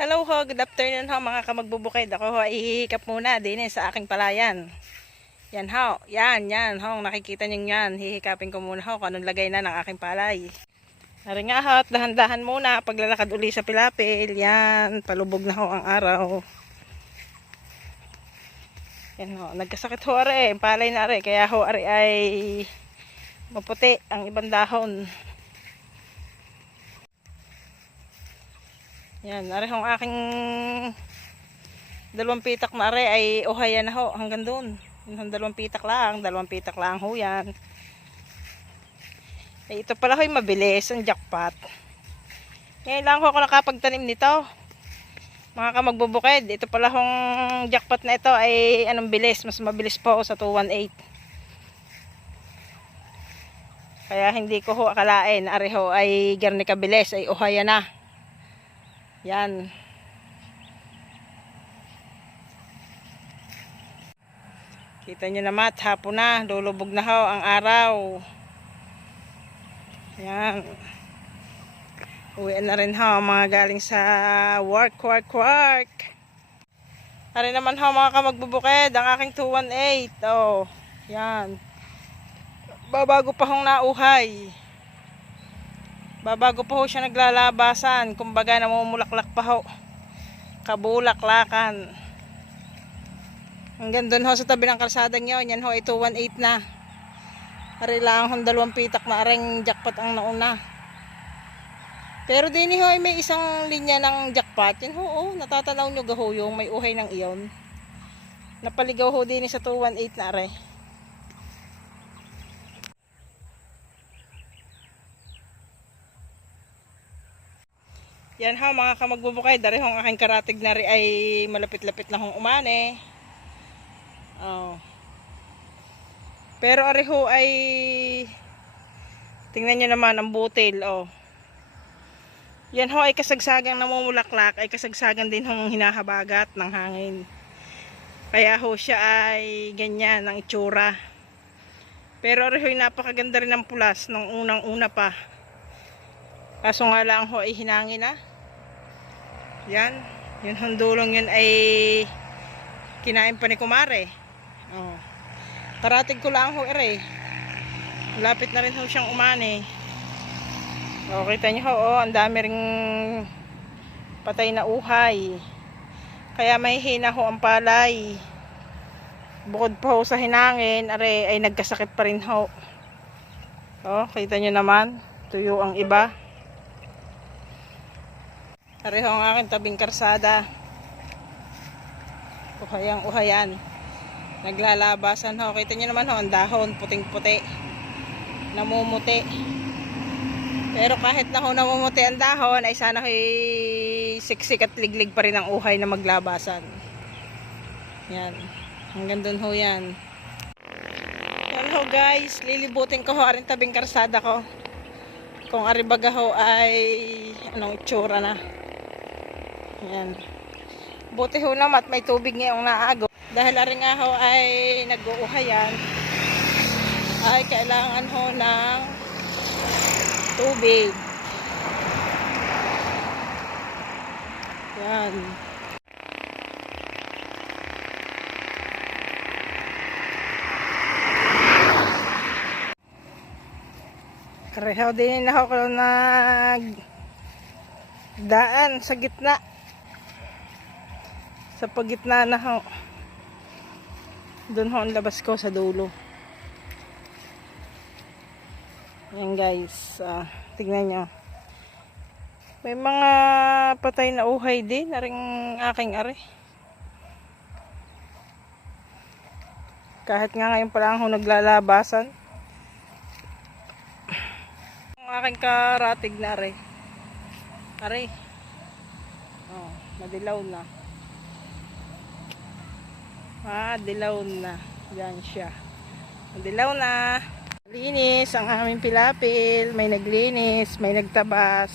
Hello ho, good afternoon ho mga kamagbubukid. Ako ho ay hihikap muna din sa aking palayan. Yan ho, yan ho, nakikita nyo yan. Hihikapin ko muna ho kung anong lagay na ng aking palay. Hari nga ho, dahan-dahan muna paglalakad uli sa pilapil. Yan, palubog na ho ang araw. Yan ho, nagkasakit ho are, palay na are, kaya ho are ay maputi ang ibang dahon. Yan, ari hong aking dalawang pitak na ari ay uhaya na ho hanggang doon. Yung dalawang pitak lang ho yan. Ay, ito pala ho'y mabilis ang jackpot. Ngayon lang ho ako nakapagtanim nito. Mga kamagbubukid, ito pala hong jackpot na ito ay anong bilis, mas mabilis po sa 218. Kaya hindi ko ho akalain, ari ho ay garni kabilis, ay uhaya na. Yan. Kita nyo naman, hapon na, lulubog na ho ang araw. Yan. Uwi na rin ho mga galing sa work. Ari naman ho mga kamagbubukid, ang aking 218. Oh, yan. Babago pa hong nauhay. Babago pa ho siya naglalabasan. Kumbaga namumulaklak pa ho. Kabulaklakan. Hanggang doon ho sa tabi ng kalsada nyo. Yan ho ay 218 na. Ari lang hong dalawang pitak na aring jackpot ang nauna. Pero din ho ay may isang linya ng jackpot. Yan ho, oh, natatanaw nyo gaho yung may uhay ng iyon. Napaligaw ho din sa 218 na are. Yan ho mga kamagbubukay, dari hong aking karatig na rin ay malapit-lapit na hong umane. Oh. Pero ari ho ay tingnan nyo naman ang butil. Oh. Yan ho ay kasagsagang namumulaklak, ay kasagsagan din hong hinahabagat ng hangin. Kaya ho siya ay ganyan ang itsura. Pero ari ho ay napakaganda rin ng pulas nung unang-una pa. Kaso nga lang ho ay hinangin na. Yan, yung hundulong yun ay kinain pa ni Kumare. Oh. Taratig ko lang ho ere. Lapit na rin ho siyang umani. O, kita nyo ho, oh, ang dami ring patay na uhay. Kaya may hina ho ang palay. Bukod pa ho sa hinangin, are ay nagkasakit pa rin ho. O, kita nyo naman, tuyo ang iba. Pareho ang aking tabing karsada. Uhayan. Naglalabasan ho. Kita nyo naman ho, ang dahon, puting-puti. Namumuti. Pero kahit na ho namumuti ang dahon, ay sana ho'y siksik at liglig pa rin ang uhay na maglabasan. Yan. Hanggang dun ho yan. Yan ho guys, lilibutin ko ho aring tabing karsada ko. Kung aribaga ho ay anong itsura na. Yan. Buti ho naman at may tubig ngayong naago. Dahil ari nga ho ay nag-uuhayan, ay kailangan ho ng tubig. Yan. Karehaw din na ako daan sa gitna. Sa pagitna na ho. Doon ho ang labas ko sa dulo. Ayan guys. Tignan nyo. May mga patay na uhay din. Aring aking ari. Kahit nga ngayon pa lang ho naglalabasan. Ang aking karatig na ari. Ari. Oh, madilaw na. Dilaw na. Yan siya. Dilaw na. Linis ang aming pilapil. May naglinis, may nagtabas.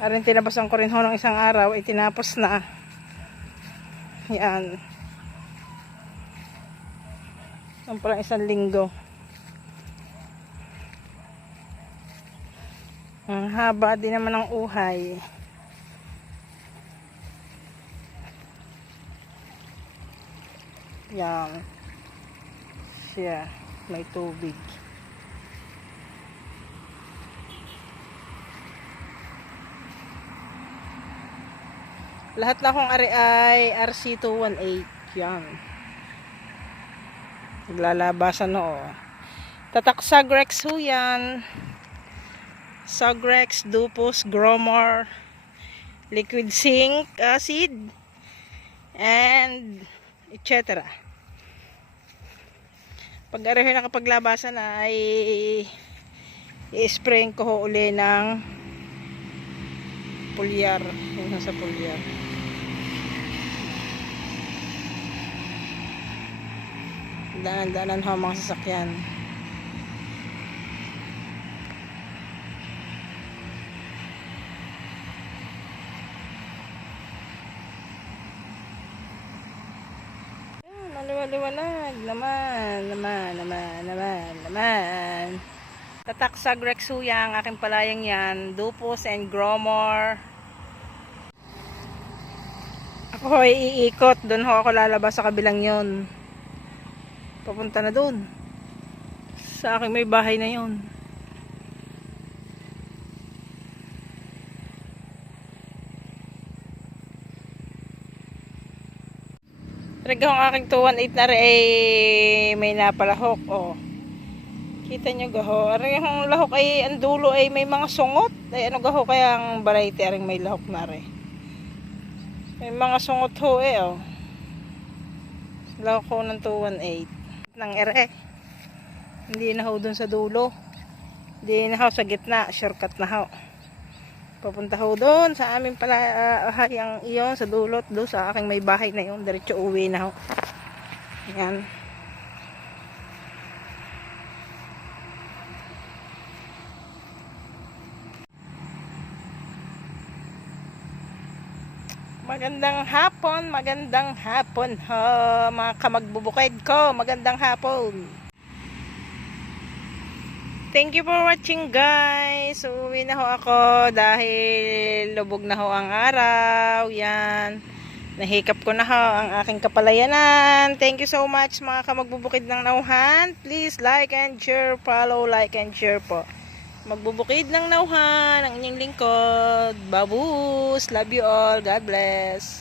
Arin tinabasan ko rin ho ng isang araw. Itinapos na. Yan. Ang parang isang linggo. Ang haba din naman ng uhay. Yan. Siya. May tubig. Lahat na kong ari ay RC218. Yan. Naglalabasan no. Tatak Sagrex ho yan. Sagrex, Dupus, Gromor, liquid zinc acid, and etc. Pag arihin nakapaglabasan na ay i-sprayin ko ho uli ng pulyar. Yung sa pulyar. Daanan ho mga sasakyan. Maliwanag naman. Tatak Sagrex ho yang aking palayang yan. Dupus and Gromor. Ako ho ay iikot. Doon ho ako lalabas sa kabilang yon. Papunta na doon. Sa aking may bahay na yon. Talaga ang aking 218 na rin ay may napalahok. Oh. Kita nyo gaho. Aring yung lahok ay ang dulo ay may mga sungot. Ay ano gaho kaya ang variety aring may lahok na rin. May mga sungot ho eh. Oh. Lahok ko ng 218. Ng ere. Hindi na ho dun sa dulo. Hindi na ho sa gitna. Shortcut na ho. Papunta ho doon sa aming palahayang iyon sa dulot doon sa aking may bahay na yun. Diretso uwi na ho. Yan. Magandang hapon ho mga kamagbubukid ko. Magandang hapon. Thank you for watching guys. Uwi na ho ako dahil lubog na ho ang araw. Yan. Nahikap ko na ho ang aking kapalayanan. Thank you so much mga kamagbubukid ng Nauhan. Please like and share, follow, like and share po. Magbubukid ng Nauhan, ang inyong lingkod. Babus. Love you all. God bless.